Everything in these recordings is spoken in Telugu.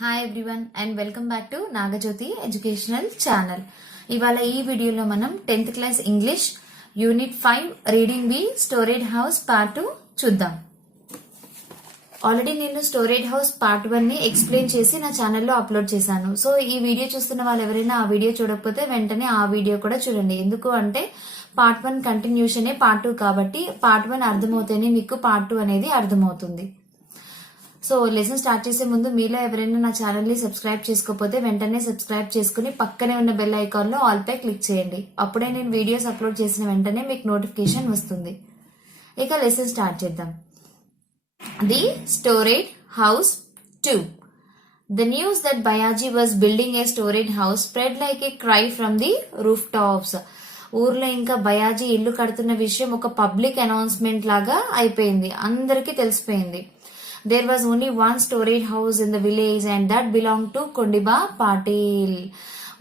Hi everyone and welcome back to Nagajyothi educational channel. ఇవాళ ఈ వీడియోలో మనం 10th class English unit 5 reading B storage house part 2 చూద్దాం. ఆల్రెడీ నేను స్టోరేజ్ హౌస్ పార్ట్ 1 ని ఎక్స్ప్లెయిన్ చేసి నా ఛానల్లో అప్లోడ్ చేశాను. సో ఈ వీడియో చూస్తున్న వాళ్ళు ఎవరైనా ఆ వీడియో చూడకపోతే వెంటనే ఆ వీడియో కూడా చూడండి. ఎందుకు అంటే పార్ట్ 1 కంటిన్యూషనే పార్ట్ 2 కాబట్టి పార్ట్ 1 అర్థమవుతేనే మీకు పార్ట్ 2 అనేది అర్థమవుతుంది. సో లెసన్ స్టార్ట్ చేసే ముందు మీలో ఎవరైనా నా ఛానల్ ని సబ్స్క్రైబ్ చేసుకోకపోతే వెంటనే సబ్స్క్రైబ్ చేసుకుని పక్కనే ఉన్న బెల్ ఐకాన్ లో ఆల్ పై క్లిక్ చేయండి. అప్పుడే నేను వీడియోస్ అప్లోడ్ చేసిన వెంటనే మీకు నోటిఫికేషన్ వస్తుంది. ఇక లెసన్ స్టార్ట్ చేద్దాం. The storage house 2. The news that Bayaji was building a storage house spread like a cry from the rooftops. ఊర్లో ఇంకా బయాజీ ఇల్లు కడుతున్న విషయం ఒక పబ్లిక్ అనౌన్స్మెంట్ లాగా అయిపోయింది, అందరికీ తెలిసిపోయింది. There was only one storage house in the village and that belonged to Kondiba Patil.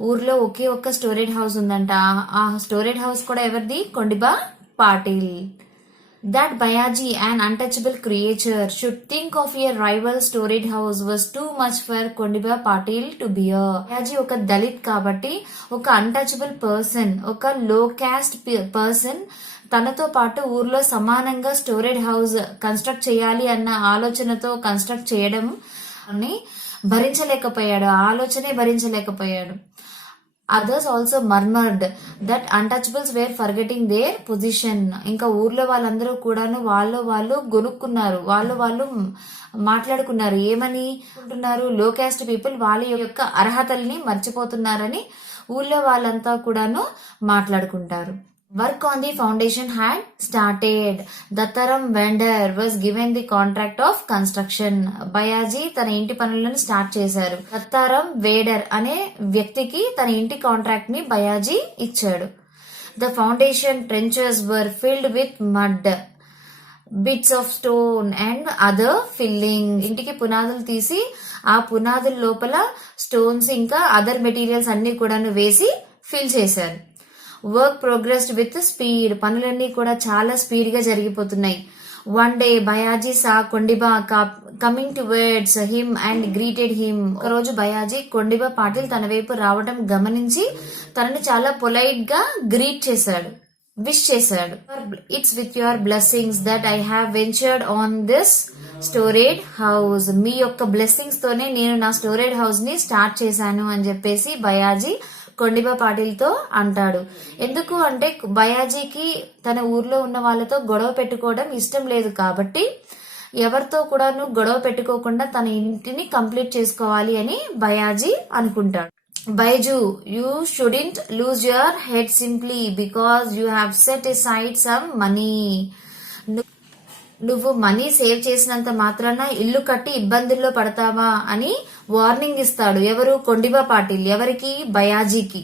ఊర్లో ఒకే ఒక్క స్టోరేజ్ హౌస్ ఉందంట. ఆ స్టోరేజ్ హౌస్ కూడా ఎవరిది? Kondiba Patil. That Bayaji, an untouchable creature, should think of a rival storage house was too much for Kondiba Patil to bear. Bayaji ఒక దళిత్ కాబట్టి, ఒక అన్టచబుల్ పర్సన్, ఒక లో క్యాస్ట్ పర్సన్ తనతో పాటు ఊర్లో సమానంగా స్టోరేజ్ హౌస్ కన్స్ట్రక్ట్ చేయాలి అన్న ఆలోచనతో కన్స్ట్రక్ట్ చేయడం భరించలేకపోయాడు, ఆలోచనే భరించలేకపోయాడు. Others also murmured that untouchables were forgetting their position. ఇంకా ఊర్లో వాళ్ళందరూ కూడాను వాళ్ళు గొనుక్కున్నారు, వాళ్ళు మాట్లాడుకున్నారు. ఏమని అంటున్నారు? లో క్యాస్ట్ పీపుల్ వాళ్ళ యొక్క అర్హతల్ని మర్చిపోతున్నారని ఊర్లో వాళ్ళంతా కూడాను మాట్లాడుకుంటారు. Work on the foundation had started. Dattaram vendor was given the contract of construction. Bayaji తన ఇంటి పనులను స్టార్ట్ చేశారు. దత్తారం వేడర్ అనే వ్యక్తికి తన ఇంటి కాంట్రాక్ట్ ని బయాజీ ఇచ్చాడు. The foundation trenches were filled with mud, bits of stone and other filling. ఇంటికి పునాదులు తీసి ఆ పునాదుల లోపల స్టోన్స్ ఇంకా అదర్ మెటీరియల్స్ అన్ని కూడాను వేసి ఫిల్ చేశారు. Work progressed with speed. పనులన్నీ కూడా చాలా స్పీడ్ గా జరిగిపోతున్నాయి. One day Bayaji saw Kondiba coming towards him and greeted him. ఒక రోజు బయాజీ కొండిబా పాటిల్ తన వైపు రావడం గమనించి తనని చాలా పొలైట్ గా గ్రీట్ చేశాడు, విష్ చేశాడు. It's with your blessings that I have ventured on this storage house. మీ యొక్క బ్లెస్సింగ్స్ తోనే నేను నా స్టోరేజ్ హౌస్ ని స్టార్ట్ చేశాను అని చెప్పేసి బయాజీ కొండిబా పాటిల్తో అంటాడు. ఎందుకు అంటే బయాజీకి తన ఊర్లో ఉన్న వాళ్ళతో గొడవ పెట్టుకోవడం ఇష్టం లేదు కాబట్టి ఎవరితో కూడాను గొడవ పెట్టుకోకుండా తన ఇంటిని కంప్లీట్ చేసుకోవాలి అని బయాజీ అనుకుంటాడు. Baiju, you shouldn't lose your head simply because you have set aside some money. నువ్వు మనీ సేవ్ చేసినంత మాత్రాన ఇల్లు కట్టి ఇబ్బందుల్లో పడతావా అని వార్నింగ్ ఇస్తాడు. ఎవరు? కొండిబా పాటిల్. ఎవరికి? బయాజీకి.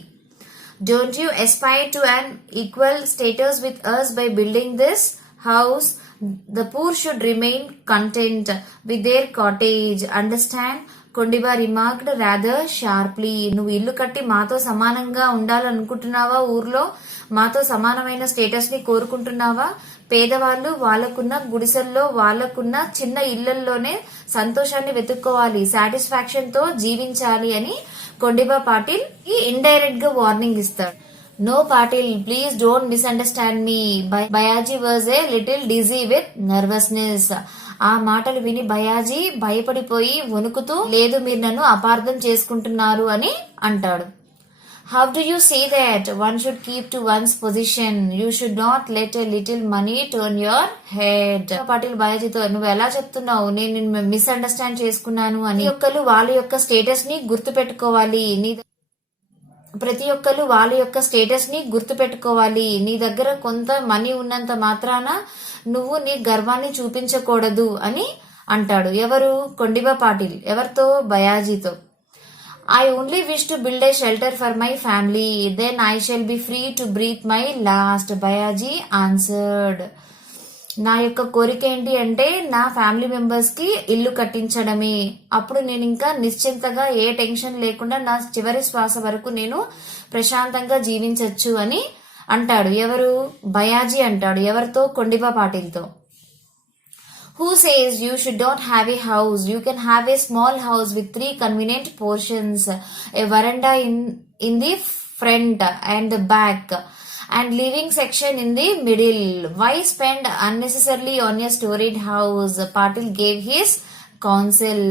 Don't you aspire to an equal status with us by building this house. The poor should remain content with their cottage. Understand? Kondiba remarked rather sharply. నువ్వు ఇల్లు కట్టి మాతో సమానంగా ఉండాలనుకుంటున్నావా? ఊర్లో మాతో సమానమైన స్టేటస్ ని కోరుకుంటున్నావా? పేదవాళ్ళు వాళ్ళకున్న గుడిసెల్లో వాళ్ళకున్న చిన్న ఇళ్లలోనే సంతోషాన్ని వెతుక్కోవాలి, సాటిస్ఫాక్షన్ తో జీవించాలి అని కొండిబా పాటిల్ ఇండైరెక్ట్ గా వార్నింగ్ ఇస్తాడు. No Patil, please don't misunderstand me. Bayaji was a little dizzy with nervousness. ఆ మాటలు విని బయాజీ భయపడిపోయి వణుకుతూ, లేదు మీరు నన్ను అపార్థం చేసుకుంటున్నారు అని అంటాడు. How do you say that? One should keep to one's position. You should not let a little money turn your head. Patil బయాజీతో, నువ్వు ఎలా చెప్తున్నావు నేను నిన్ను మిస్అండర్స్టాండ్ చేసుకున్నాను అని. ఒక్కరు వాళ్ళ యొక్క స్టేటస్ ని గుర్తు పెట్టుకోవాలి. ప్రతి ఒక్కరు వాళ్ళ యొక్క స్టేటస్ ని గుర్తు పెట్టుకోవాలి. నీ దగ్గర కొంత మనీ ఉన్నంత మాత్రాన నువ్వు నీ గర్వాన్ని చూపించకూడదు అని అంటాడు. ఎవరు? కొండిబా పాటిల్. ఎవరితో? బయాజీతో. I only wish to build a shelter for my family. Then I shall be free to breathe my last. Bayaji answered. నా యొక్క కోరిక ఏంటి అంటే నా ఫ్యామిలీ మెంబర్స్ కి ఇల్లు కట్టించడమే. అప్పుడు నేను ఇంకా నిశ్చింతగా ఏ టెన్షన్ లేకుండా నా చివరి శ్వాస వరకు నేను ప్రశాంతంగా జీవించవచ్చు అని అంటాడు. ఎవరు? బయాజీ అంటాడు. ఎవరితో? Kondiba పాటిల్తో. Who says you should not have a house? You can have a small house with 3 convenient portions, a veranda in the front and the back, and living section in the middle. Why spend unnecessarily on a storied house? Patil gave his counsel.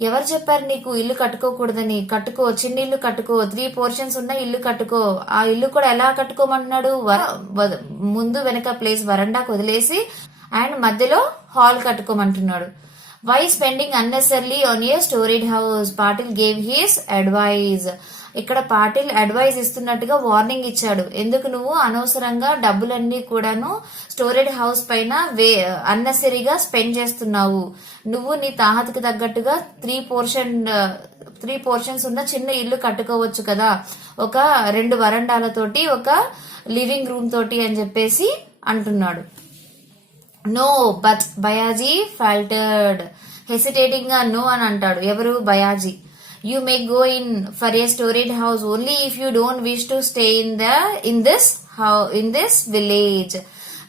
ఎవరు చెప్పారు నీకు ఇల్లు కట్టుకోకూడదని? కట్టుకో, చిన్న ఇల్లు కట్టుకో, 3 పోర్షన్స్ ఉన్న ఇల్లు కట్టుకో. ఆ ఇల్లు కూడా ఎలా కట్టుకోమన్నాడు? ముందు వెనక ప్లేస్ వరండాకు వదిలేసి అండ్ మధ్యలో హాల్ కట్టుకోమంటున్నాడు. Why spending unnecessarily on a storeyed house? Patil gave his advice. ఇక్కడ పాటిల్ అడ్వైజ్ ఇస్తున్నట్టుగా వార్నింగ్ ఇచ్చాడు. ఎందుకు నువ్వు అనవసరంగా డబ్బులన్నీ కూడాను స్టోరేజ్ హౌస్ పైన అన్నెసరీగా స్పెండ్ చేస్తున్నావు? నువ్వు నీ తాహతకు తగ్గట్టుగా 3 పోర్షన్స్ ఉన్న చిన్న ఇల్లు కట్టుకోవచ్చు కదా, ఒక 2 వరండాలతోటి, ఒక లివింగ్ రూమ్ తోటి అని చెప్పేసి అంటున్నాడు. No but Bayaji faltered. Hesitating గా నో అని అంటాడు. ఎవరు? Bayaji. You may go in for a storied house only if you don't wish to stay in this village.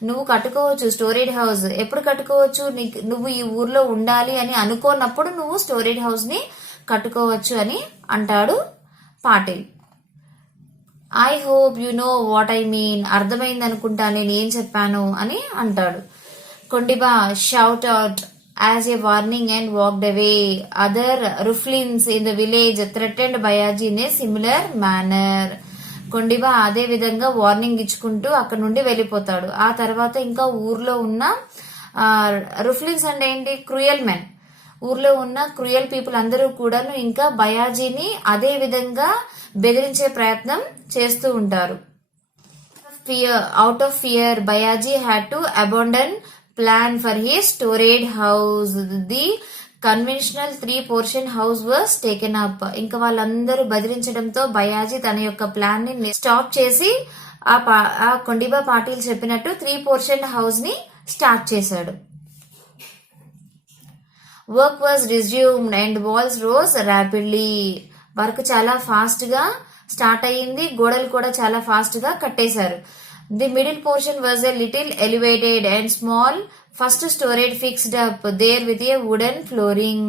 నువ్వు కట్టుకోవచ్చు స్టోరేజ్ హౌస్. ఎప్పుడు కట్టుకోవచ్చు? నువ్వు ఈ ఊర్లో ఉండాలి అని అనుకోనప్పుడు నువ్వు స్టోరేజ్ హౌస్ ని కట్టుకోవచ్చు అని అంటాడు Patil. I hope you know what I mean. అర్థమైంది అనుకుంటా నేను ఏం చెప్పాను అని అంటాడు. Kondiba shout out as a warning and walked away. Other Ruflins in the village threatened Bayaji in a similar manner. Kondiba అదే విధంగా వార్నింగ్ ఇచ్చుకుంటూ అక్కడ నుండి వెళ్ళిపోతాడు. ఆ తర్వాత ఇంకా ఊర్లో ఉన్న రుఫ్లిన్స్ అంటే ఏంటి? Cruel men. ఊర్లో ఉన్న క్రూయల్ పీపుల్ అందరూ కూడాను ఇంకా బయాజీని అదే విధంగా బెదిరించే ప్రయత్నం చేస్తూ ఉంటారు. Out of fear Bayaji had to abandon plan for his storage house. The conventional 3 portion house was taken up. ఇంకా వాళ్ళందరూ బెదిరించడంతో బయాజీ తన యొక్క ప్లాన్ ని స్టాప్ చేసి ఆ కొండిబా పాటిల్ చెప్పినట్టు 3 పోర్షన్ హౌస్ ని స్టార్ట్ చేశాడు. Work was resumed and walls rose rapidly. Work చాలా ఫాస్ట్ గా స్టార్ట్ అయ్యింది, గోడలు కూడా చాలా ఫాస్ట్ గా కట్టేశారు. The middle portion was a little elevated and small. First storage fixed up there with a wooden flooring.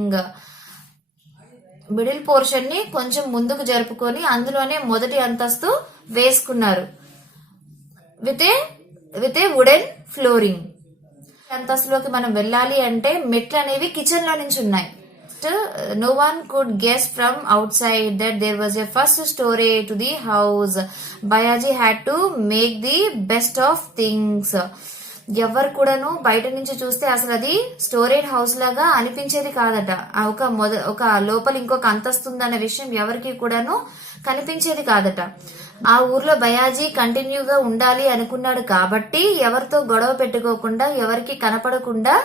Middle portion ని కొంచెం ముందుకు జరుపుకొని అందులోనే మొదటి అంతస్తు వేసుకున్నారు విత్ ఏ వుడెన్ ఫ్లోరింగ్. అంతస్తులోకి మనం వెళ్ళాలి అంటే మెట్లు అనేవి కిచెన్ లో నుంచి ఉన్నాయి. No one could guess from outside that there was a first story to the house. Bayaji had to make the best of things. ఎవరు కూడాను బయట నుంచి చూస్తే అసలు అది స్టోరేజ్ హౌస్ లాగా అనిపించేది కాదట. ఒక లోపల ఇంకొక అంతస్తుందన్న విషయం ఎవరికి కూడాను కనిపించేది కాదట. ఆ ఊర్లో బయాజీ కంటిన్యూగా ఉండాలి అనుకున్నాడు కాబట్టి ఎవరితో గొడవ పెట్టుకోకుండా, ఎవరికి కనపడకుండా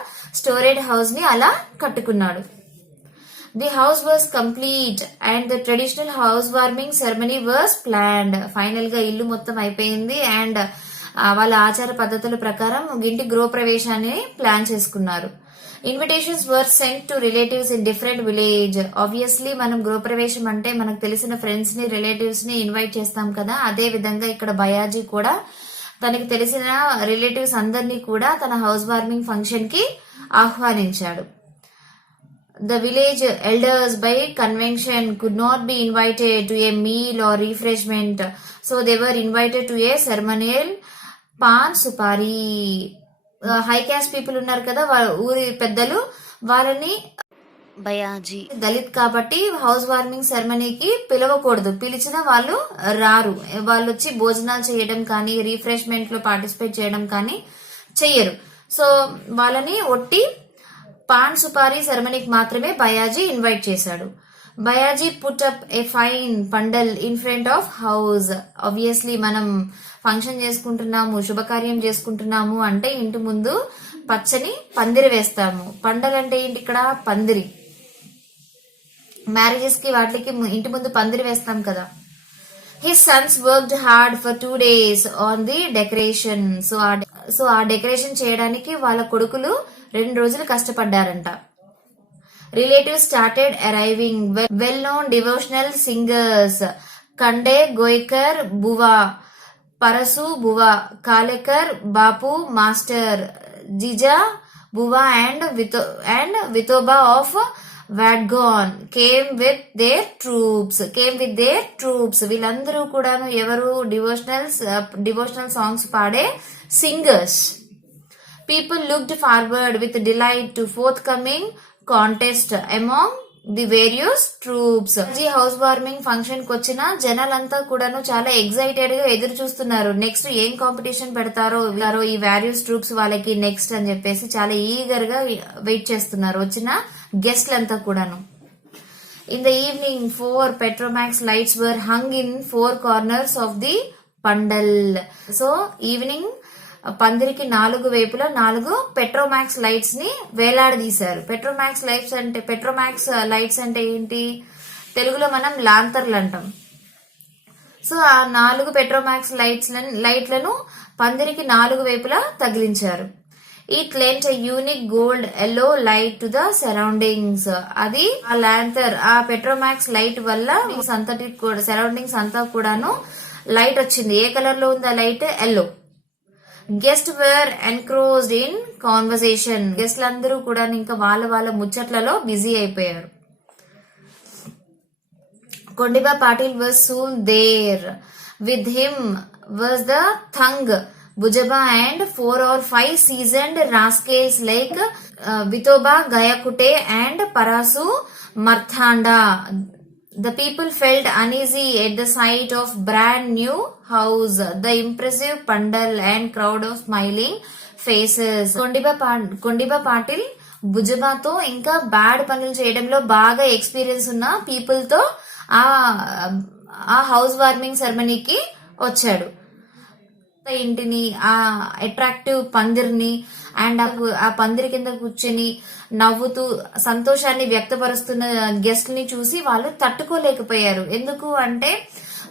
స్టోరేజ్ హౌస్ ని అలా కట్టుకున్నాడు. The house was complete and the traditional housewarming ceremony was planned. Final గా ఇల్లు మొత్తం అయిపోయింది అండ్ వాళ్ళ ఆచార పద్ధతుల ప్రకారం ఇంటి గృహప్రవేశాన్ని ప్లాన్ చేసుకున్నారు. Invitations were sent to relatives in different village. Obviously మనం గృహప్రవేశం అంటే మనకు తెలిసిన ఫ్రెండ్స్ ని, రిలేటివ్స్ ని ఇన్వైట్ చేస్తాం కదా. అదే విధంగా ఇక్కడ బయాజీ కూడా తనకి తెలిసిన రిలేటివ్స్ అందరినీ కూడా తన హౌస్ వార్మింగ్ ఫంక్షన్ కి ఆహ్వానించాడు. The village elders by convention could not be invited to a meal or refreshment, so they were invited to a ceremonial pan supari. High caste people ఉన్నారు కదా, ఊరి పెద్దలు, వాళ్ళని బయాజీ దళిత్ కాబట్టి హౌస్ వార్మింగ్ సెరమనీకి పిలవకూడదు. పిలిచిన వాళ్ళు రారు. వాళ్ళు వచ్చి భోజనాలు చేయడం కానీ, రిఫ్రెష్మెంట్ లో పార్టిసిపేట్ చేయడం కానీ చెయ్యరు. సో వాళ్ళని ఒట్టి పాన్ సుపారీ సెరమనీకి మాత్రమే బయాజీ ఇన్వైట్ చేశాడు. Bayaji put up A fine pandal in front of house. Obviously మనం ఫంక్షన్ చేసుకుంటున్నాము, శుభకార్యం చేసుకుంటున్నాము అంటే ఇంటి ముందు పచ్చని పందిరి వేస్తాము. పండల్ అంటే ఏంటి? ఇక్కడ పందిరి. మ్యారేజెస్ కి వాటికి ఇంటి ముందు పందిరి వేస్తాం కదా. His sons worked hard for 2 days on the decoration. So ఆ డెకరేషన్ చేయడానికి వాళ్ళ కొడుకులు 2 రోజులు కష్టపడ్డారంట. Relatives started arriving. Well-known devotional singers Kande Goikar Buva, Parasu Buva, Kalekar Bapu Master, Jija Buva and Vitoba of Vadgon came with their troops. వీళ్ళందరూ కూడాను ఎవరు? డివోషనల్ సాంగ్స్ పాడే singers. People looked forward with delight to forthcoming contest among the various troops. ఈ హౌస్ వార్మింగ్ ఫంక్షన్ కి వచ్చిన జనాలంతా కూడాను చాలా ఎక్సైటెడ్ గా ఎదురు చూస్తున్నారు. నెక్స్ట్ ఏం కాంపిటీషన్ పెడతారో ఈ వేరియస్ ట్రూప్స్ వాళ్ళకి నెక్స్ట్ అని చెప్పేసి చాలా ఈగర్ గా వెయిట్ చేస్తున్నారు వచ్చిన గెస్ట్లంతా కూడాను. In the evening 4 petromax lights were hung in 4 corners of the pandal. So evening పందిరికి 4 వైపులా 4 పెట్రోమాక్స్ లైట్స్ ని వేలాడదీశారు. పెట్రోమాక్స్ లైట్స్ అంటే ఏంటి? తెలుగులో మనం లాంతర్లు అంటాం. సో ఆ 4 పెట్రోమాక్స్ లైట్లను పందిరికి 4 వైపులా తగిలించారు. It lent a unique gold yellow light to the surroundings. అది ఆ లాంతర్, ఆ పెట్రోమాక్స్ లైట్ వల్ల సరౌండింగ్స్ అంతా కూడాను లైట్ వచ్చింది. ఏ కలర్ లో ఉంది ఆ light? Yellow. Guest were engrossed in conversation. గెస్ట్లందరూ కూడా ఇంకా వాళ్ళ ముచ్చట్లలో బిజీ అయిపోయారు. Kondiba Patil was soon there. With him was the throng, Bujaba and 4 or 5 seasoned rascals like Vitoba, Gayakute and Parasu Marthanda. The people felt uneasy at the sight of brand new house, the impressive pandal and crowd of smiling faces. Kondiba Patil బుజబాతో ఇంకా బ్యాడ్ పనులు చేయడంలో బాగా ఎక్స్పీరియన్స్ ఉన్న పీపుల్ తో ఆ హౌస్ వార్మింగ్ సెరమనీకి వచ్చాడు. ఇంటిని, ఆ అట్రాక్టివ్ పందిరిని అండ్ ఆ పందిరి కింద కూర్చుని నవ్వుతూ సంతోషాన్ని వ్యక్తపరుస్తున్న గెస్ట్ ని చూసి వాళ్ళు తట్టుకోలేకపోయారు. ఎందుకు అంటే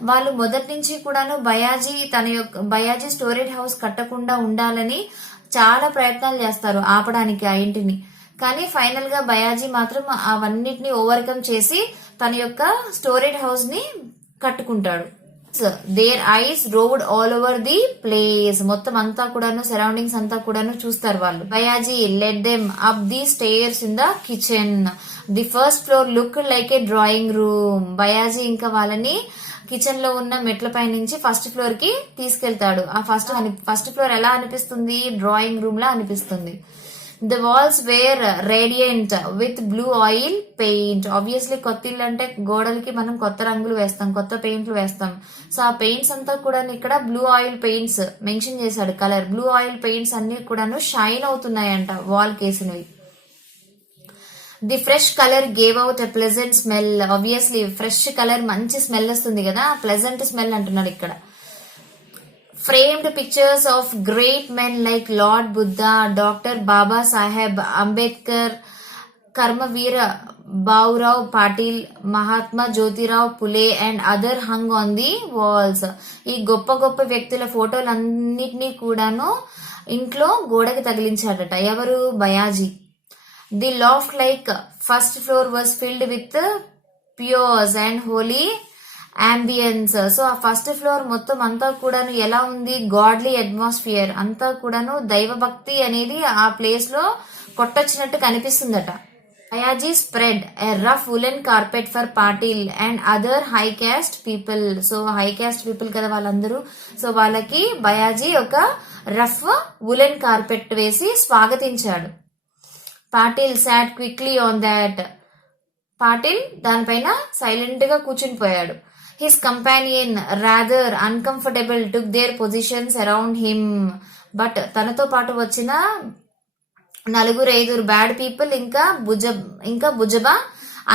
వాళ్ళు మొదటి నుంచి కూడాను బయాజీ స్టోరేజ్ హౌస్ కట్టకుండా ఉండాలని చాలా ప్రయత్నాలు చేస్తారు ఆపడానికి ఆ ఇంటిని. కానీ ఫైనల్ గా బయాజీ మాత్రం అవన్నిటిని ఓవర్కమ్ చేసి తన యొక్క స్టోరేజ్ హౌస్ ని కట్టుకుంటాడు. Their eyes roved all over the place. మొత్తం అంతా కూడాను సరౌండింగ్స్ అంతా కూడాను చూస్తారు వాళ్ళు. Bayaji led them up the stairs in the kitchen. The first floor look like a drawing room. Bayaji ఇంకా వాళ్ళని కిచెన్ లో ఉన్న మెట్లపై నుంచి ఫస్ట్ ఫ్లోర్ కి తీసుకెళ్తాడు. ఆ ఫస్ట్ ఫ్లోర్ ఎలా అనిపిస్తుంది? డ్రాయింగ్ రూమ్ లా అనిపిస్తుంది. The walls were radiant with blue oil paint. Obviously కొత్త ఇల్లు అంటే గోడలకి మనం కొత్త రంగులు వేస్తాం, కొత్త పెయింట్లు వేస్తాం. సో ఆ పెయింట్స్ అంతా కూడా ఇక్కడ బ్లూ ఆయిల్ పెయింట్స్ మెన్షన్ చేశాడు. కలర్ బ్లూ ఆయిల్ పెయింట్స్ అన్ని కూడాను షైన్ అవుతున్నాయంట వాల్ కేసినవి. The fresh colour gave out a pleasant smell. Obviously fresh colour మంచి స్మెల్ వస్తుంది కదా, ప్లెజెంట్ స్మెల్ అంటున్నాడు ఇక్కడ. Framed pictures of great men like Lord Buddha, Dr. Baba Saheb Ambedkar, Karmavira Baurao Patil, Mahatma Jyotirao Phule and other hung on the walls. ఈ గొప్ప వ్యక్తుల ఫోటోలన్నిటినీ కూడాను ఇంట్లో గోడకి తగిలించాడట. ఎవరు? Bayaji. The loft like first floor was filled with pures and holy ambience. So ఆ ఫస్ట్ ఫ్లోర్ మొత్తం అంతా కూడాను ఎలా ఉంది? గాడ్లీ అట్మాస్ఫియర్ అంతా కూడాను దైవభక్తి అనేది ఆ ప్లేస్ లో కొట్టొచ్చినట్టు కనిపిస్తుందట. Bayaji spread a rough woollen carpet for Patil and other high caste people. So high caste people కదా వాళ్ళందరూ. సో వాళ్ళకి బయాజీ ఒక రఫ్ వులెన్ కార్పెట్ వేసి స్వాగతించాడు. పాటిల్ సాట్ క్విక్లీ ఆన్ దాట్. పాటిల్ దానిపైన సైలెంట్ గా కూర్చుని పోయాడు. His companion, rather uncomfortable, took their positions around him. But తనతో పాటు వచ్చిన 4-5 బ్యాడ్ పీపుల్ ఇంకా బుజబా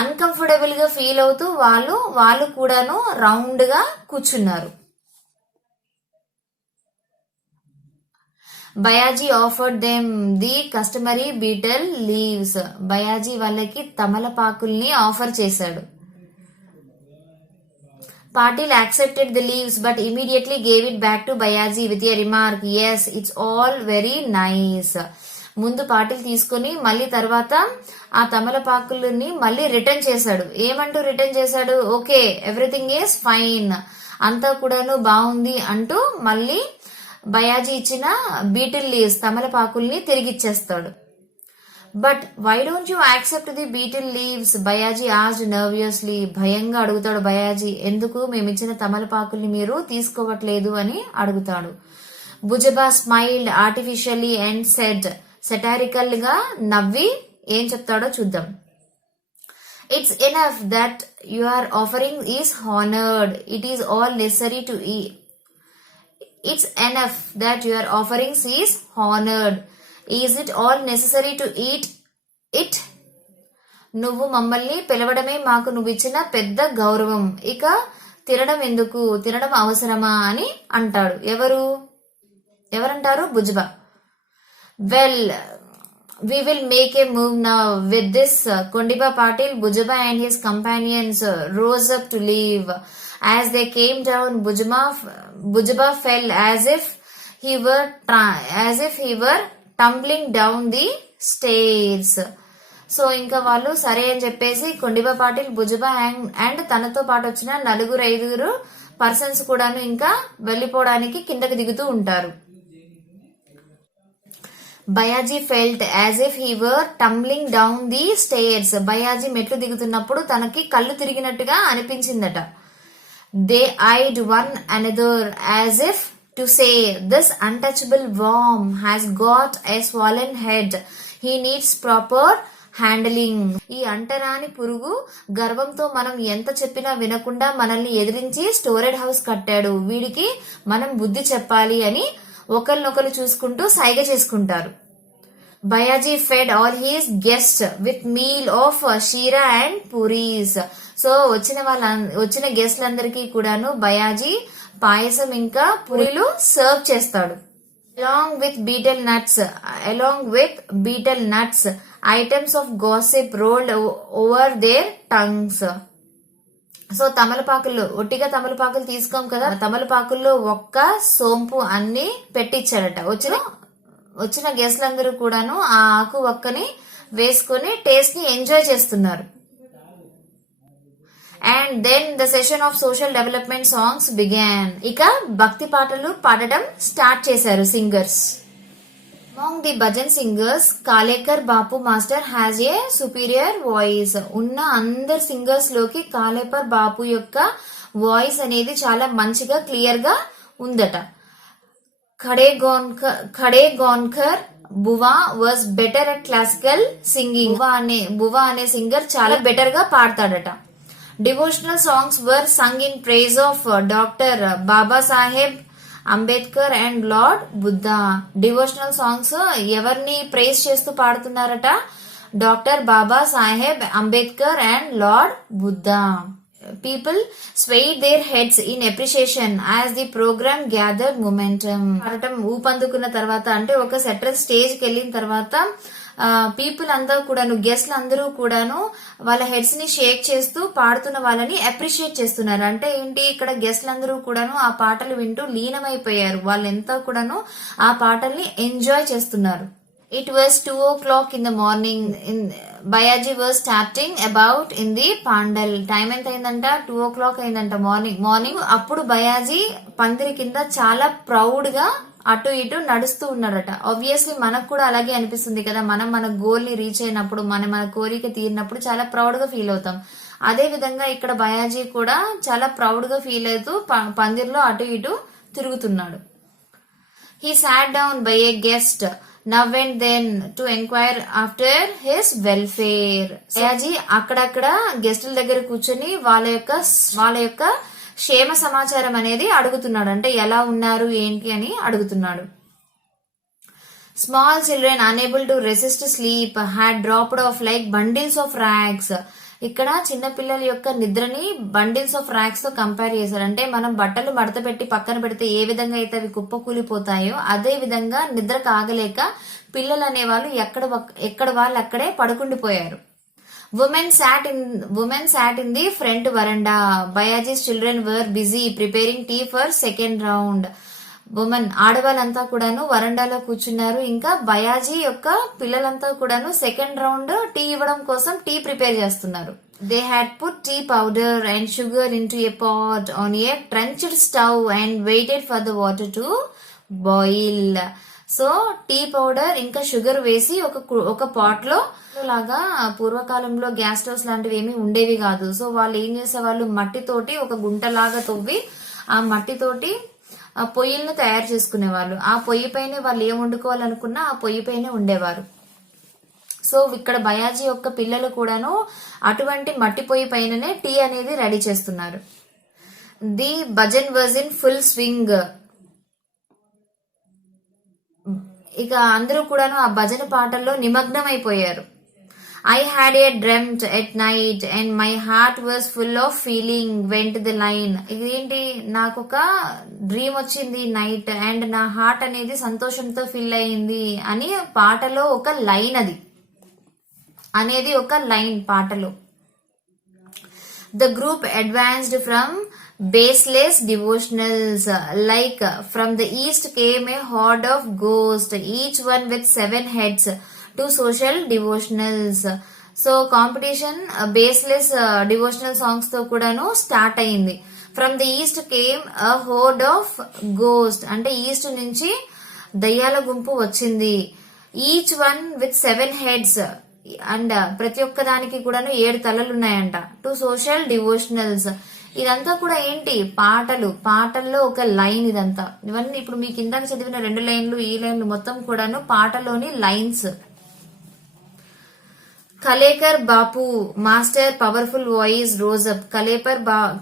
అన్కంఫర్టబుల్ గా ఫీల్ అవుతూ వాళ్ళు కూడాను రౌండ్ గా కూర్చున్నారు. Bayaji offered them the customary beetle leaves. Bayaji వాళ్ళకి తమలపాకుల్ని ఆఫర్ చేశాడు. Patil accepted the leaves but immediately gave it back to Bayaji with a remark, yes, it's all very nice. ముందు పాటిల్ తీసుకుని మళ్ళీ తర్వాత ఆ తమలపాకులని మళ్ళీ రిటర్న్ చేశాడు. ఏమంటూ రిటర్న్ చేశాడు? ఓకే, ఎవ్రీథింగ్ ఈస్ ఫైన్, అంతా కూడాను బాగుంది అంటూ మళ్ళీ బయాజీ ఇచ్చిన బీటిల్ లీవ్స్ తమలపాకుల్ని తిరిగిచ్చేస్తాడు. But why don't you accept the betel leaves Bayaji asked nervously. భయంగా అడుగుతాడు బయాజీ, ఎందుకు మేమిచ్చిన తమలపాకుల్ని మీరు తీసుకోవట్లేదు అని అడుగుతాడు. Bhujaba smiled artificially and said, satirical గా నవ్వి ఏం చెప్తాడో చూద్దాం. It's enough that your offering is honoured, it is all necessary to eat. It's enough that your offerings is honored. Is it all necessary to eat it? నువ్వు మమ్మల్ని పిలవడమే మాకు నువ్విచ్చిన పెద్ద గౌరవం, ఇక తినడం ఎందుకు, తినడం అవసరమా అని అంటాడు. ఎవరంటారు? Bhujaba. Well, we will make a move now. With this, Kondiba Patil, Bhujaba and his companions rose up to leave. As they came down, Bhujaba fell as if he were tumbling down the stairs. So ఇంకా వాళ్ళు సరే అని చెప్పేసి కొండిబా పాటిల్, భుజబా అండ్ తనతో పాటు వచ్చిన 4-5 పర్సన్స్ కూడాను ఇంకా వెళ్లిపోవడానికి కిందకి దిగుతూ ఉంటారు. Bayaji felt as if he were tumbling down the stairs. Bayaji మెట్లు దిగుతున్నప్పుడు తనకి కళ్ళు తిరిగినట్టుగా అనిపించిందట. They eyed one another as if to say, this untouchable worm has got a swollen head, he needs proper handling. ఈ అంటరాని పురుగు గర్వంతో మనం ఎంత చెప్పినా వినకుండా మనల్ని ఎదిరించి స్టోరేజ్ హౌస్ కట్టాడు, వీడికి మనం బుద్ధి చెప్పాలి అని ఒకరినొకరు చూసుకుంటూ సైగ చేసుకుంటారు. Bayaji fed all his guest with meal of sheera and puris. So వచ్చిన గెస్ట్లందరికీ కూడాను బయాజీ పాయసం ఇంకా పూరీలు సర్వ్ చేస్తాడు. Along with betel nuts items of gossip rolled over their tongues. So ఒట్టిగా తమలపాకులు తీసుకోం కదా, తమలపాకుల్లో ఒక్క సోంపు అన్ని పెట్టించారట. వచ్చిన గెస్ట్లందరూ కూడాను ఆ ఆకు ఒక్కని వేసుకుని టేస్ట్ ని ఎంజాయ్ చేస్తున్నారు. And then the session of social development songs began. ఇక భక్తి పాటలు పాడటం స్టార్ట్ చేశారు singers. Among the bhajan singers, Kalekar Bapu Master has a superior voice. ఉన్న అందరు సింగర్స్ లోకి కాలేకర్ బాపు యొక్క వాయిస్ అనేది చాలా మంచిగా క్లియర్ గా ఉందట. Khade Gonkar Buwa was better at classical singing. Buwa అనే సింగర్ చాలా బెటర్ గా పాడతాడట. Devotional songs were sung in praise of doctor Baba Saheb Ambedkar and lord Buddha. Devotional songs ఎవరిని ప్రైజ్ చేస్తూ పాడుతున్నారట? Doctor Baba Saheb Ambedkar and lord Buddha. People swayed their heads in appreciation as the programme gathered momentum. పాడటం ఊపందుకున్న తర్వాత, అంటే ఒక సెటరల్ స్టేజ్ కి వెళ్ళిన తర్వాత పీపుల్ అంతా కూడాను, గెస్ట్లు అందరూ కూడాను వాళ్ళ హెడ్స్ ని షేక్ చేస్తూ పాడుతున్న వాళ్ళని అప్రిషియేట్ చేస్తున్నారు. అంటే ఏంటి, ఇక్కడ గెస్ట్లందరూ కూడాను ఆ పాటలు వింటూ లీనమైపోయారు. వాళ్ళంతా కూడాను ఆ పాటల్ని ఎంజాయ్ చేస్తున్నారు. It was 2:00 in the morning. Bayaji was starting about in the pandal. Time ఎంత అయిందంట? 2:00 అయిందంట మార్నింగ్. అప్పుడు బయాజీ పందిరి కింద చాలా ప్రౌడ్ గా అటు ఇటు నడుస్తూ ఉన్నాడట. ఆబ్వియస్లీ మనకు కూడా అలాగే అనిపిస్తుంది కదా, మనం మన గోల్ ని రీచ్ అయినప్పుడు, మన కోరిక తీరినప్పుడు చాలా ప్రౌడ్ గా ఫీల్ అవుతాం. అదే విధంగా ఇక్కడ బయాజీ కూడా చాలా ప్రౌడ్ గా ఫీల్ అవుతూ పందిరిలో అటు ఇటు తిరుగుతున్నాడు. He sat down by a guest now and then to enquire after his welfare. Bayaji అక్కడక్కడ గెస్టుల దగ్గర కూర్చొని వాళ్ళ యొక్క క్షేమ సమాచారం అనేది అడుగుతున్నాడు. అంటే ఎలా ఉన్నారు ఏంటి అని అడుగుతున్నాడు. Small children unable to resist sleep had dropped off like bundles of rags. ఇక్కడ చిన్న పిల్లల యొక్క నిద్రని బండిల్స్ ఆఫ్ ర్యాక్స్ తో కంపేర్ చేశారు. అంటే మనం బట్టలు మడత పెట్టి పక్కన పెడితే ఏ విధంగా అయితే అవి కుప్పకూలిపోతాయో, అదే విధంగా నిద్ర కాగలేక పిల్లలు అనేవాళ్ళు ఎక్కడ వాళ్ళు అక్కడే పడుకుండిపోయారు. Women sat in the front veranda. Bayaji's children were busy preparing tea for second round. ఆడవాళ్ళంతా కూడాను వరండాలో కూర్చున్నారు. ఇంకా బయాజీ యొక్క పిల్లలంతా కూడాను సెకండ్ రౌండ్ టీ ఇవ్వడం కోసం టీ ప్రిపేర్ చేస్తున్నారు. They had put tea powder and sugar into a pot on a trenched stove and waited for the water to boil. So tea powder ఇంకా షుగర్ వేసి ఒక పాట్ లో లాగా పూర్వకాలంలో గ్యాస్ స్టవ్స్ లాంటివి ఏమీ ఉండేవి కాదు. సో వాళ్ళు ఏం చేసేవాళ్ళు, మట్టితోటి ఒక గుంటలాగా తవ్వి ఆ మట్టితోటి ఆ పొయ్యిలను తయారు చేసుకునేవాళ్ళు. ఆ పొయ్యి పైనే వాళ్ళు ఏం వండుకోవాలనుకున్నా ఆ పొయ్యి పైనే ఉండేవారు. సో ఇక్కడ బయాజీ యొక్క పిల్లలు కూడాను అటువంటి మట్టి పొయ్యి పైననే టీ అనేది రెడీ చేస్తున్నారు. The bhajan was in full swing. ఇక అందరూ కూడాను ఆ భజన పాటల్లో నిమగ్నం అయిపోయారు. I had a dreamt at night and my heart was full of feeling went the line. ఇదేంటి, నాకు ఒక డ్రీమ్ వచ్చింది నైట్ అండ్ నా హార్ట్ అనేది సంతోషంతో ఫిల్ అయింది అని పాటలో ఒక లైన్, అది అనేది ఒక లైన్ పాటలో. The group advanced from baseless devotionals, like from the east came a horde of ghosts, each one with 7 heads, to social devotionals. So competition baseless devotional songs తో కూడాను స్టార్ట్ అయింది. From the east came a హోర్డ్ of ghost, అంటే ఈస్ట్ నుంచి దయ్యాల గుంపు వచ్చింది. Each one with 7 heads, and ప్రతి ఒక్క దానికి కూడాను 7 తలలు ఉన్నాయంట. To social devotionals. ఇదంతా కూడా ఏంటి, పాటల్లో ఒక లైన్. ఇదంతా ఇవన్నీ ఇప్పుడు మీకు ఇందాక చదివిన 2 లైన్లు, ఈ లైన్లు మొత్తం కూడాను పాటలోని lines. Kalekar Bapu master powerful voice rose up.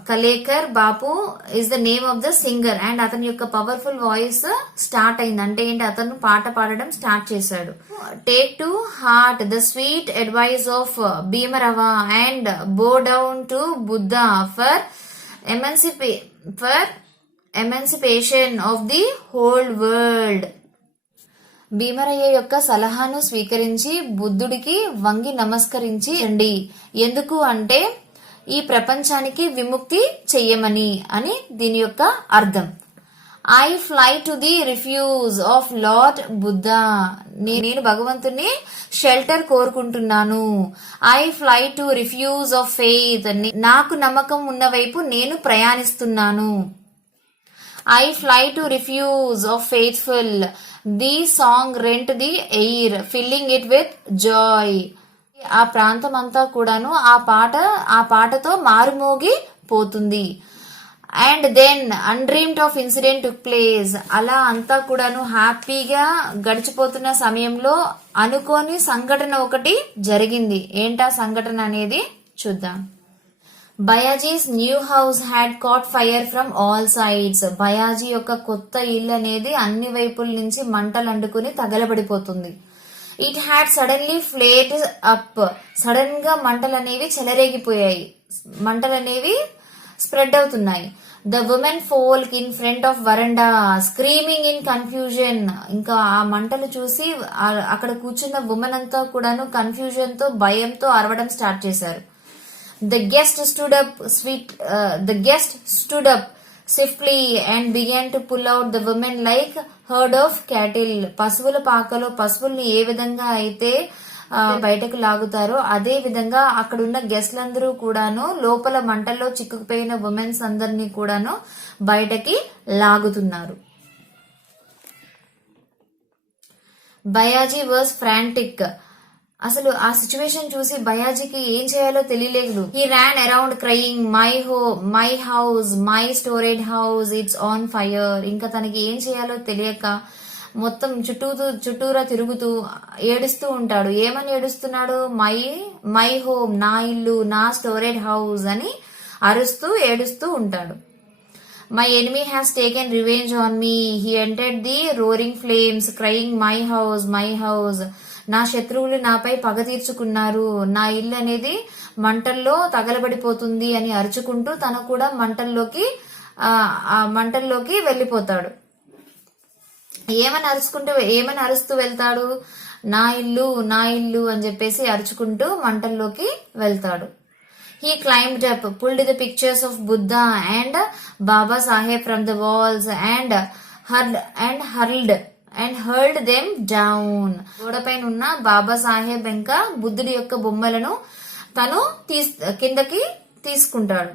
Kalekar Bapu is the name of the singer, and అతని యొక్క పవర్ఫుల్ వాయిస్ స్టార్ట్ అయింది. అంటే ఏంటి, అతను పాట పాడడం స్టార్ట్ చేశాడు. Take to heart the sweet advice of Bhimrao and bow down to Buddha for emancipation of the whole world. Bhimrayya యొక్క సలహాను స్వీకరించి బుద్ధుడికి వంగి నమస్కరించి అండి. ఎందుకు అంటే ఈ ప్రపంచానికి విముక్తి చెయ్యమని అని దీని యొక్క అర్థం. I fly to the refuge of lord Buddha. నేను భగవంతుని షెల్టర్ కోరుకుంటున్నాను. I fly to refuge of faith. నాకు నమ్మకం ఉన్న వైపు నేను ప్రయాణిస్తున్నాను. I fly to refuge of faithful. The song rent the air filling it with joy. ఆ ప్రాంతం అంతా కూడాను ఆ పాటతో మారుమోగి పోతుంది. And then undreamed of incident took place. అలా అంతా కూడాను హ్యాపీగా గడిచిపోతున్న సమయంలో అనుకోని సంఘటన ఒకటి జరిగింది. ఏంటా సంఘటన అనేది చూద్దాం. Bayaji's new house had caught fire from all sides. Bayaji యొక్క కొత్త ఇల్లు అనేది అన్ని వైపుల నుంచి మంటలు అంటుకుని తగలబడిపోతుంది. It had suddenly flared up. Sudden గా మంటలు అనేవి చెలరేగిపోయాయి, మంటలు అనేవి స్ప్రెడ్ అవుతున్నాయి. The women folk in front of veranda screaming in confusion. ఇంకా ఆ మంటలు చూసి అక్కడ కూర్చున్న ఉమెన్ అంతా కూడాను కన్ఫ్యూజన్ తో, భయంతో అరవడం స్టార్ట్ చేశారు. The guest stood up swiftly and began to pull out the women like herd of cattle. పశువుల పాకలో పశువుల్ని ఏ విధంగా అయితే బయటకు లాగుతారో అదే విధంగా అక్కడున్న గెస్ట్లందరూ కూడాను లోపల మంటల్లో చిక్కుకుపోయిన ఉమెన్స్ అందరినీ కూడాను బయటకి లాగుతున్నారు. బయాజీ వాజ్ ఫ్రాంటిక్. అసలు ఆ సిచ్యువేషన్ చూసి బయాజీకి ఏం చేయాలో తెలియలేదు. He Ryan around crying my house my storage house it's on fire. ఇంకా తనకి ఏం చేయాలో తెలియక మొత్తం చుట్టూరా తిరుగుతూ ఏడుస్తూ ఉంటాడు. ఏమని ఏడుస్తున్నాడు? మై హోమ్, నా ఇల్లు, నా స్టోరేజ్ హౌస్ అని అరుస్తూ ఏడుస్తూ ఉంటాడు. My enemy has taken revenge on me. He entered the roaring flames crying my house. నా శత్రువులు నాపై పగ తీర్చుకున్నారు, నా ఇల్లు అనేది మంటల్లో తగలబడిపోతుంది అని అరుచుకుంటూ తను కూడా మంటల్లోకి వెళ్ళిపోతాడు. ఏమని అరుస్తూ వెళ్తాడు? నా ఇల్లు అని చెప్పేసి అరుచుకుంటూ మంటల్లోకి వెళ్తాడు. He climbed up, pulled the pictures of Buddha and Baba Saheb from the walls and hurled them down. గోడపైన ఉన్న బాబా సాహెబ్ ఇంకా బుద్ధుడి యొక్క బొమ్మలను తను కిందకి తీసుకుంటాడు.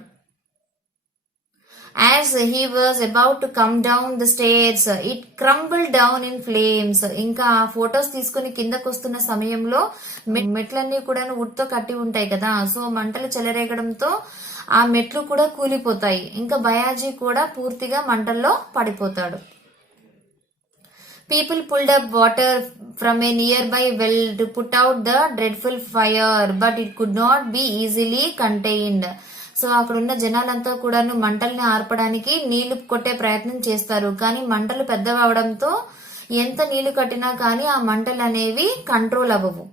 As he was about to come down the stairs, it crumbled down in flames. ఇంకా ఫొటోస్ తీసుకుని కిందకు వస్తున్న సమయంలో మెట్లన్నీ కూడా వుడ్తో కట్టి ఉంటాయి కదా, సో మంటలు చెలరేగడంతో ఆ మెట్లు కూడా కూలిపోతాయి. ఇంకా బయాజీ కూడా పూర్తిగా మంటల్లో పడిపోతాడు. People pulled up water from a nearby well to put out the dreadful fire, but it could not be easily contained. So అక్కడున్న జనాలంతా కూడాను మంటల్ని ఆర్పడానికి నీళ్లు కొట్టే ప్రయత్నం చేస్తారు, కానీ మంటలు పెద్దగా అవడంతో ఎంత నీళ్లు కట్టినా కానీ ఆ మంటలు అనేవి కంట్రోల్ అవ్వవు.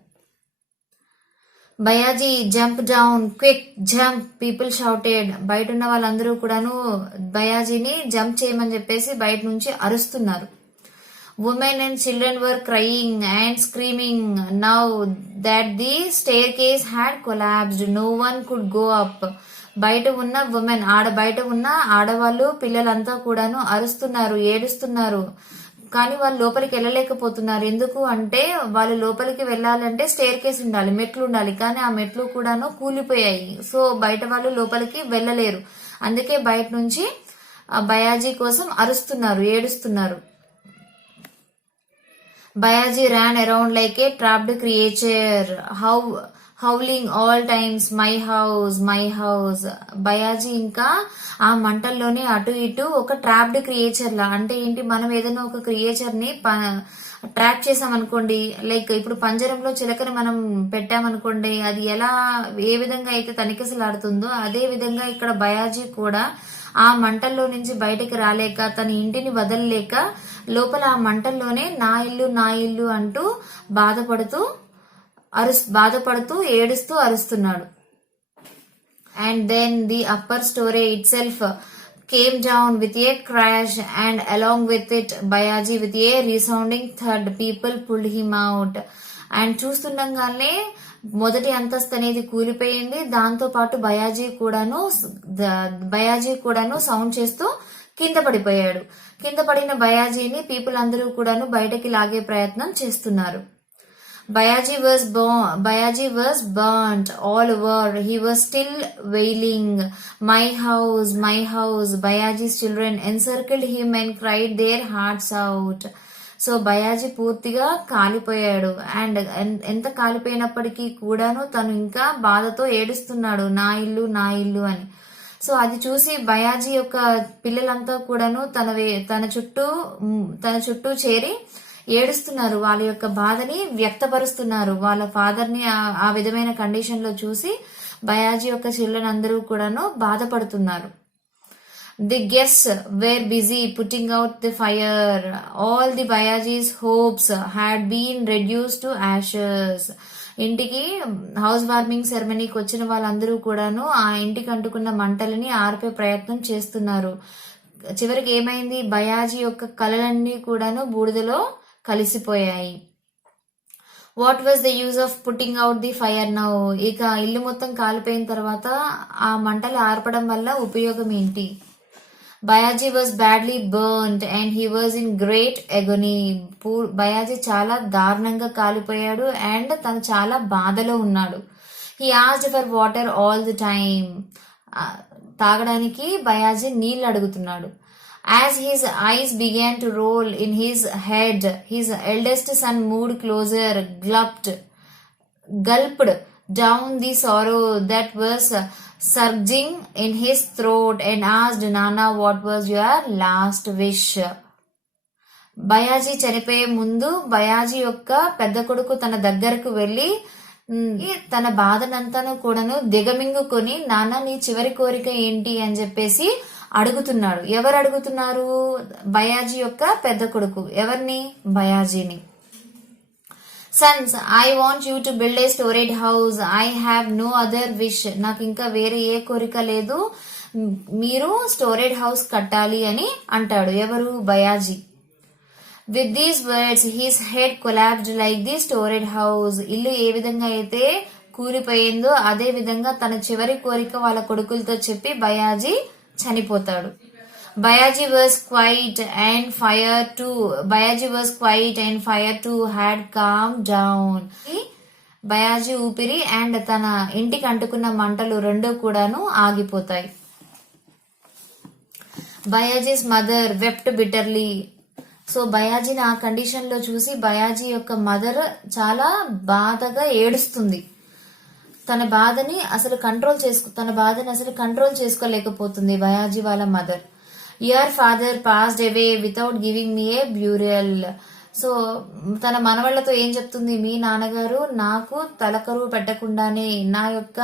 Bayaji jump down, quick jump, people shouted. బయట ఉన్న వాళ్ళందరూ కూడాను బయాజీని జంప్ చేయమని చెప్పేసి బయట నుంచి అరుస్తున్నారు. Women and children were crying and screaming now that the staircase had collapsed. No one could go up. బయట ఉన్న ఉమెన్, బయట ఉన్న ఆడవాళ్ళు పిల్లలంతా కూడాను అరుస్తున్నారు, ఏడుస్తున్నారు, కానీ వాళ్ళు లోపలికి వెళ్ళలేకపోతున్నారు. ఎందుకు అంటే వాళ్ళు లోపలికి వెళ్ళాలంటే స్టేర్ కేస్ ఉండాలి, మెట్లు ఉండాలి, కానీ ఆ మెట్లు కూడాను కూలిపోయాయి. సో బయట వాళ్ళు లోపలికి వెళ్ళలేరు. అందుకే బయట నుంచి బయాజీ కోసం అరుస్తున్నారు, ఏడుస్తున్నారు. Bayaji ran around like a trapped creature, howling all times, my house, my house. Bayaji ఇంకా ఆ మంటల్లోనే అటు ఇటు ఒక ట్రాప్డ్ క్రియేచర్ లా, అంటే ఏంటి, మనం ఏదైనా ఒక క్రియేచర్ ని ట్రాప్ చేసామనుకోండి, లైక్ ఇప్పుడు పంజరంలో చిలకని మనం పెట్టామనుకోండి, అది ఏ విధంగా అయితే తనిఖీసలాడుతుందో అదే విధంగా ఇక్కడ బయాజీ కూడా ఆ మంటల్లో నుంచి బయటికి రాలేక, తన ఇంటిని వదలలేక లోపల ఆ మంటల్లోనే నా ఇల్లు నా ఇల్లు అంటూ బాధపడుతూ ఏడుస్తూ అరుస్తున్నాడు. And then the upper storey itself came down with a crash, and along with it Bayaji with a resounding thud. People pulled him out. And చూస్తుండగానే మొదటి అంతస్తు అనేది కూలిపోయింది. దాంతో పాటు బయాజీ కూడాను సౌండ్ చేస్తూ కింద పడిపోయాడు. కింద పడిన బయాజీని పీపుల్ అందరూ కూడాను బయటకి లాగే ప్రయత్నం చేస్తున్నారు. Bayaji was burnt all over. He was still wailing, my house, my house. Bayaji's children encircled him and cried their hearts out. So Bayaji పూర్తిగా కాలిపోయాడు. అండ్ ఎంత కాలిపోయినప్పటికీ కూడాను తను ఇంకా బాధతో ఏడుస్తున్నాడు, నా ఇల్లు నా ఇల్లు అని. సో అది చూసి బయాజీ యొక్క పిల్లలంతా కూడాను తన చుట్టూ చేరి ఏడుస్తున్నారు, వాళ్ళ యొక్క బాధని వ్యక్తపరుస్తున్నారు. వాళ్ళ ఫాదర్ ని ఆ విధమైన కండిషన్ లో చూసి బయాజీ యొక్క చిల్డ్రన్ అందరూ కూడాను బాధపడుతున్నారు. The guests were busy putting out the fire. All the Bayaji's hopes had been reduced to ashes. ఇంటికి హౌస్ వార్మింగ్ సెరమనీకి వచ్చిన వాళ్ళందరూ కూడాను ఆ ఇంటికి అంటుకున్న మంటలని ఆర్పే ప్రయత్నం చేస్తున్నారు. చివరికి ఏమైంది, బయాజీ యొక్క కలలన్నీ కూడాను బూడిదలో కలిసిపోయాయి. What was the use of putting out the fire now? ఇక ఇల్లు మొత్తం కాలిపోయిన తర్వాత ఆ మంటలు ఆర్పడం వల్ల ఉపయోగం ఏంటి? Bayaji was badly burned and he was in great agony. Bayaji చాలా దారుణంగా కాలిపోయాడు అండ్ తను చాలా బాధలో ఉన్నాడు. He asked for water all the time. తాగడానికి బయాజీ నీళ్లు అడుగుతున్నాడు. As his eyes began to roll in his head, his eldest son moved closer, gulped down the sorrow that was surging in his throat and asked, Nana, what was your last wish? Bayaji చనిపోయే ముందు బయాజీ యొక్క పెద్ద కొడుకు తన దగ్గరకు వెళ్లి తన బాధనంతాను కూడాను దిగమింగుకొని, నాన్న నీ చివరి కోరిక ఏంటి అని చెప్పేసి అడుగుతున్నాడు. ఎవరు అడుగుతున్నారు? బయాజీ యొక్క పెద్ద కొడుకు. ఎవరిని? బయాజీని. Sons, I want you to build a storage house. I have no other wish. నాకు ఇంకా వేరే ఏ కోరిక లేదు, మీరు స్టోరేజ్ హౌస్ కట్టాలి అని అంటాడు. ఎవరు? Bayaji. With these words his head collapsed like the storage house. ఇల్లు ఏ విధంగా అయితే కూలిపోయిందో అదే విధంగా తన చివరి కోరిక వాళ్ళ కొడుకులతో చెప్పి బయాజీ చనిపోతాడు. Bayaji was quiet and fire too had calmed down. Bayaji ఊపిరి అండ్ తన ఇంటికి అంటుకున్న మంటలు రెండూ కూడాను ఆగిపోతాయి. బయాజీస్ మదర్ వెప్ట్ బిటర్లీ. సో బయాజీని ఆ కండిషన్ లో చూసి బయాజీ యొక్క మదర్ చాలా బాధగా ఏడుస్తుంది. తన బాధని అసలు కంట్రోల్ చేసుకోలేకపోతుంది బయాజీ వాళ్ళ mother. Your father passed away without giving me a burial. So తన మనవళ్లతో ఏం చెప్తుంది, మీ నాన్నగారు నాకు తలకరువు పెట్టకుండానే, నా యొక్క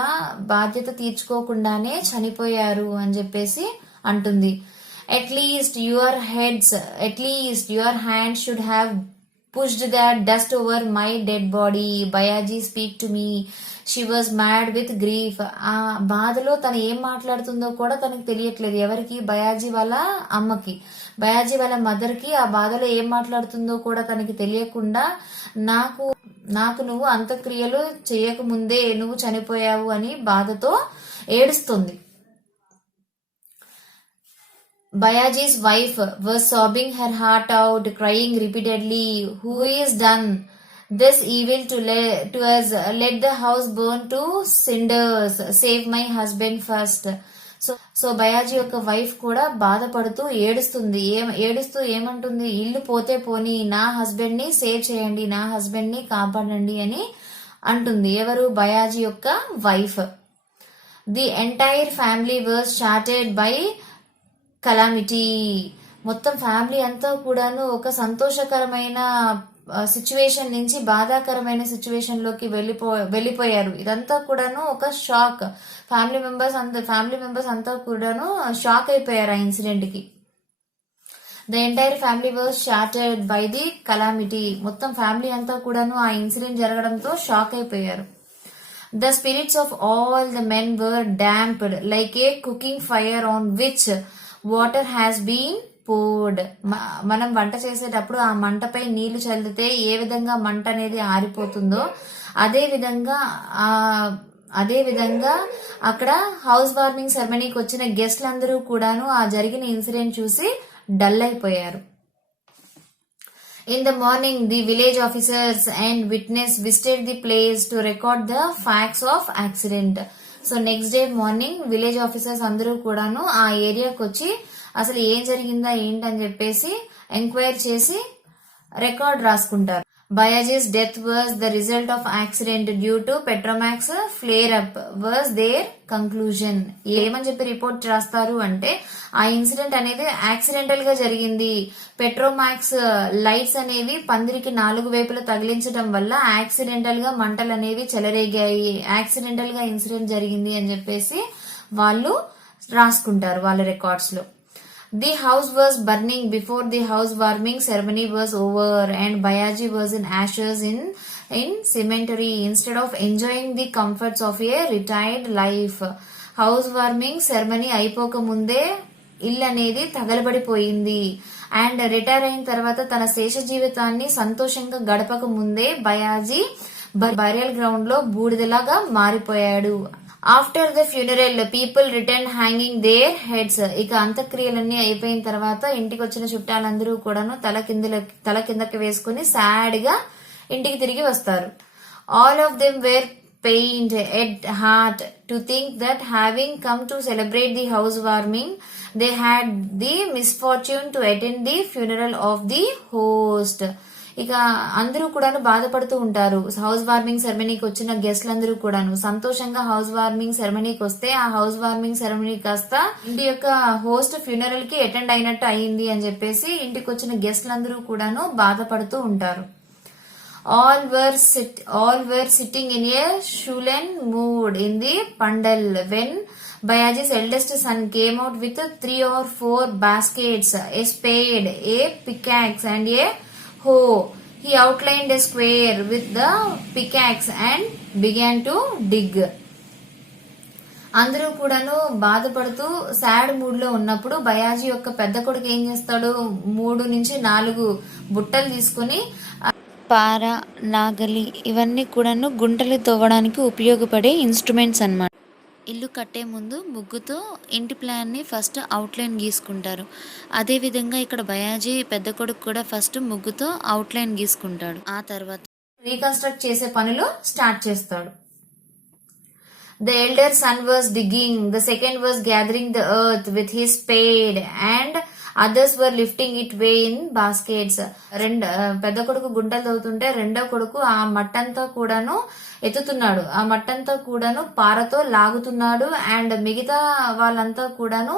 బాధ్యత తీర్చుకోకుండానే చనిపోయారు అని చెప్పేసి అంటుంది. At least your hands should have pushed that dust over my dead body. Bayaji speak to me. She was mad with grief. ఆ బాధలో తను ఏం మాట్లాడుతుందో కూడా తనకు తెలియట్లేదు. ఎవరికి? బయాజీ వాళ్ళ అమ్మకి. బయాజీ వాళ్ళ మదర్ కి ఆ బాధలో ఏం మాట్లాడుతుందో కూడా తనకి తెలియకుండా నాకు నువ్వు అంత్యక్రియలు చేయకముందే నువ్వు చనిపోయావు అని బాధతో ఏడుస్తుంది. Bayaji's wife was sobbing her heart out, crying repeatedly, "Who is done this evil to us? Let the house burn to cinders. Save my husband first." So Bayaji యొక్క వైఫ్ కూడా బాధపడుతూ ఏడుస్తూ ఏమంటుంది, ఇల్లు పోతే పోని, నా హస్బెండ్ ని సేవ్ చేయండి, నా హస్బెండ్ ని కాపాడండి అని అంటుంది. ఎవరు? బయాజీ యొక్క wife. The entire family was shattered by calamity. మొత్తం ఫ్యామిలీ అంతా కూడాను ఒక సంతోషకరమైన సిచ్యువేషన్ నుంచి బాధాకరమైన సిచ్యువేషన్ లోకి వెళ్ళిపోయారు. ఇదంతా కూడాను ఒక షాక్. ఫ్యామిలీ మెంబర్స్ అంతా కూడాను షాక్ అయిపోయారు ఆ ఇన్సిడెంట్ కి. The entire family was shattered by the calamity. మొత్తం ఫ్యామిలీ అంతా కూడాను ఆ ఇన్సిడెంట్ జరగడంతో షాక్ అయిపోయారు. The spirits of all the men were damped like a cooking fire on which water has been poured. మనం వంట చేసేటప్పుడు ఆ మంటపై నీళ్లు చల్లితే ఏ విధంగా మంట అనేది ఆరిపోతుందో అదే విధంగా అక్కడ హౌస్ వార్మింగ్ సెరమనీకి వచ్చిన గెస్ట్లందరూ కూడాను ఆ జరిగిన ఇన్సిడెంట్ చూసి డల్ అయిపోయారు. In the morning, the village officers and witness visited the place to record the facts of accident. So next day morning village officers అందరూ కూడాను ఆ ఏరియాకి వచ్చి అసలు ఏం జరిగిందా ఏంటని చెప్పేసి ఎంక్వైరీ చేసి రికార్డ్ రాసుకుంటారు. Bayaji's death was the result of accident due to Petromax flare-up was their conclusion. ఏమని చెప్పి రిపోర్ట్ రాస్తారు అంటే ఆ ఇన్సిడెంట్ అనేది యాక్సిడెంటల్ గా జరిగింది. పెట్రోమాక్స్ లైట్స్ అనేవి పందిరికి 4 వైపులా తగిలించడం వల్ల యాక్సిడెంటల్ గా మంటలు అనేవి చెలరేగాయి, యాక్సిడెంటల్ గా ఇన్సిడెంట్ జరిగింది అని చెప్పేసి వాళ్ళు రాసుకుంటారు వాళ్ళ రికార్డ్స్ లో. The house was burning before the house warming ceremony was over, and Bayaji was in ashes in cemetery instead of enjoying the comforts of a retired life. House warming ceremony అయిపోక ముందే ఇల్లు అనేది తగలబడిపోయింది. అండ్ రిటైర్ అయిన తర్వాత తన శేష జీవితాన్ని సంతోషంగా గడపక ముందే బయాజీ బరియల్ గ్రౌండ్ లో బూడిదలాగా మారిపోయాడు. After the funeral people return hanging their heads. ఇక అంత్యక్రియలన్నీ అయిపోయిన తర్వాత ఇంటికి వచ్చిన చుట్టాలందరూ కూడాను తల కిందకి వేసుకుని సాడ్ గా ఇంటికి తిరిగి వస్తారు. All of them were pained at heart to think that having come to celebrate the house warming they had the misfortune to attend the funeral of the host. ఇక అందరూ కూడాను బాధపడుతూ ఉంటారు. హౌస్ వార్మింగ్ సెరమనీకి వచ్చిన గెస్ట్లందరూ కూడాను సంతోషంగా హౌస్ వార్మింగ్ సెరమనీకి వస్తే ఆ హౌస్ వార్మింగ్ సెరమనీ కాస్త ఇంటి యొక్క హోస్ట్ ఫ్యూనరల్ కి అటెండ్ అయినట్టు అయింది అని చెప్పేసి ఇంటికి వచ్చిన గెస్ట్లందరూ కూడాను బాధపడుతూ ఉంటారు. All were sitting in a sullen mood in the pandal when Bayaji's eldest son came out with 3 or 4 baskets, a spade, a pickaxe and a hoe. He outlined a square with the pickaxe and began to dig. అందరూ కూడాను బాధపడుతూ సాడ్ మూడ్ లో ఉన్నప్పుడు బయాజీ యొక్క పెద్ద కొడుకు ఏం చేస్తాడు, 3 నుంచి 4 బుట్టలు తీసుకుని పార, నాగలి ఇవన్నీ కూడాను గుంటలు తవ్వడానికి ఉపయోగపడే ఇన్స్ట్రుమెంట్స్ అన్నమాట. ఇల్లు కట్టే ముందు ముగ్గుతో ఇంటి ప్లాన్ని ఫస్ట్ అవుట్లైన్ గీసుకుంటారు. అదేవిధంగా ఇక్కడ బయాజీ పెద్ద కొడుకు కూడా ఫస్ట్ ముగ్గుతో అవుట్లైన్ గీసుకుంటాడు. ఆ తర్వాత రీకన్స్ట్రక్ట్ చేసే పనులు స్టార్ట్ చేస్తాడు. The elder son was digging, the second was gathering the earth with his spade, and others were lifting it away in baskets. పెద్ద కొడుకు గుంటలు తవ్వుతుంటే రెండో కొడుకు ఆ మట్టంతా కూడాను ఎత్తుతున్నాడు, ఆ మట్టంతా కూడాను పారతో లాగుతున్నాడు, అండ్ మిగతా వాళ్ళంతా కూడాను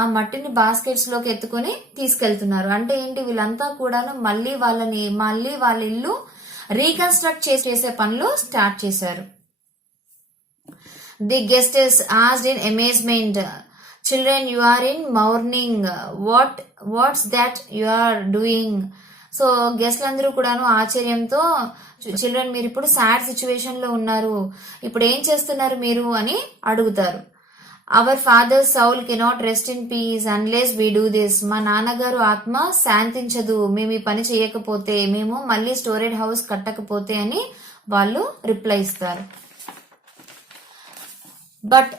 ఆ మట్టిని బాస్కెట్స్ లోకి ఎత్తుకొని తీసుకెళ్తున్నారు. అంటే ఏంటి, వీళ్ళంతా కూడాను మళ్ళీ వాళ్ళ ఇల్లు రీకన్స్ట్రక్ట్ చేసే పనులు స్టార్ట్ చేశారు. The guests asked in amazement, "Children, you are in mourning. What's that you are doing?" So గెస్ట్లు అందరూ కూడాను ఆశ్చర్యంతో, చిల్డ్రన్ మీరు ఇప్పుడు సాడ్ సిచ్యువేషన్ లో ఉన్నారు, ఇప్పుడు ఏం చేస్తున్నారు మీరు అని అడుగుతారు. "Our father Saul cannot rest in peace unless we do this." మా నాన్నగారు ఆత్మ శాంతించదు మేము ఈ పని చేయకపోతే, మేము మళ్ళీ స్టోరేజ్ హౌస్ కట్టకపోతే అని వాళ్ళు రిప్లై ఇస్తారు. But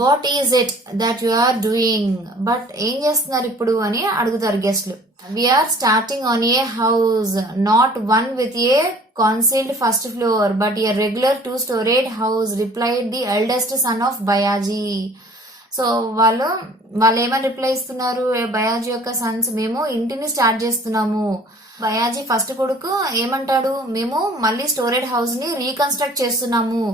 what is it that you are doing? But ఏం చేస్తున్నారు ఇప్పుడు అని అడుగుతారు గెస్ట్లు. We're starting on a house, not one with a concealed first floor but a regular 2-storied house, replied the eldest son of Bayaji. So వాళ్ళు ఏమని రిప్లై ఇస్తున్నారు, బయాజీ యొక్క సన్స్, మేము ఇంటిని స్టార్ట్ చేస్తున్నాము. బయాజీ ఫస్ట్ కొడుకు ఏమంటాడు, మేము మళ్ళీ స్టోరేజ్ హౌస్ ని రీకన్స్ట్రక్ట్ చేస్తున్నాము,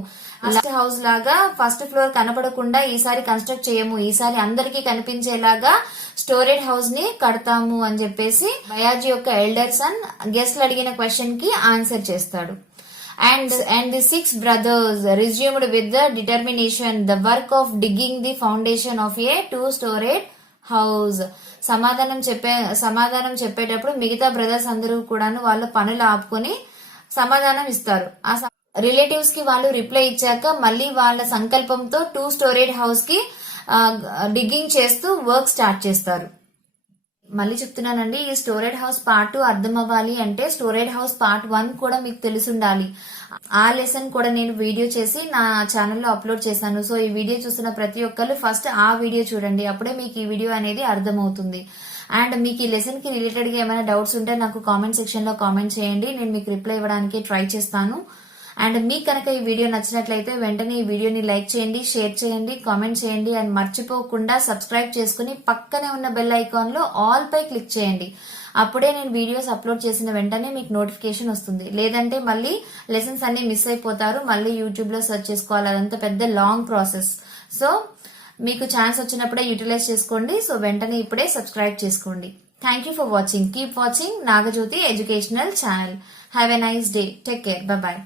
లాస్ట్ హౌస్ లాగా ఫస్ట్ ఫ్లోర్ కనపడకుండా ఈసారి కన్స్ట్రక్ట్ చేయము, ఈసారి అందరికీ కనిపించేలాగా స్టోరేజ్ హౌస్ ని కడతాము అని చెప్పేసి బయాజీ యొక్క ఎల్డర్ సన్ గెస్ట్లు అడిగిన క్వశ్చన్ కి ఆన్సర్ చేస్తాడు. And the 6 brothers resumed with the determination the work of digging the foundation of a 2-storied house. సమాధానం చెప్పేటప్పుడు మిగతా బ్రదర్స్ అందరూ కూడాను వాళ్ళ పనులు ఆపుకొని సమాధానం ఇస్తారు. ఆ రిలేటివ్స్ కి వాళ్ళు రిప్లై ఇచ్చాక మళ్ళీ వాళ్ళ సంకల్పంతో 2-storied హౌస్ కి డిగ్గింగ్ చేస్తూ వర్క్ స్టార్ట్ చేస్తారు. మళ్ళీ చెప్తున్నానండి, ఈ స్టోరేజ్ హౌస్ పార్ట్ 2 అర్థం అవ్వాలి అంటే స్టోరేజ్ హౌస్ పార్ట్ 1 కూడా మీకు తెలిసి ఉండాలి. ఆ లెసన్ కూడా నేను వీడియో చేసి నా ఛానల్లో అప్లోడ్ చేశాను. సో ఈ వీడియో చూస్తున్న ప్రతి ఒక్కరు ఫస్ట్ ఆ వీడియో చూడండి, అప్పుడే మీకు ఈ వీడియో అనేది అర్థమవుతుంది. అండ్ మీకు ఈ లెసన్ కి రిలేటెడ్ గా ఏమైనా డౌట్స్ ఉంటే నాకు కామెంట్ సెక్షన్ లో కామెంట్ చేయండి, నేను మీకు రిప్లై ఇవ్వడానికి ట్రై చేస్తాను. అండ్ మీకు కనుక ఈ వీడియో నచ్చినట్లయితే వెంటనే ఈ వీడియోని లైక్ చేయండి, షేర్ చేయండి, కామెంట్ చేయండి, అండ్ మర్చిపోకుండా సబ్స్క్రైబ్ చేసుకుని పక్కనే ఉన్న బెల్ ఐకాన్ లో ఆల్ పై క్లిక్ చేయండి. అప్పుడే నేను వీడియోస్ అప్లోడ్ చేసిన వెంటనే మీకు నోటిఫికేషన్ వస్తుంది. లేదంటే మళ్ళీ లెసన్స్ అన్ని మిస్ అయిపోతారు, మళ్ళీ యూట్యూబ్ లో సెర్చ్ చేసుకోవాలి, అదంతా పెద్ద లాంగ్ ప్రాసెస్. సో మీకు ఛాన్స్ వచ్చినప్పుడే యూటిలైజ్ చేసుకోండి. సో వెంటనే ఇప్పుడే సబ్స్క్రైబ్ చేసుకోండి. Thank you for watching. Keep watching Nagajyothi educational channel. Have a nice day. Take care. Bye bye.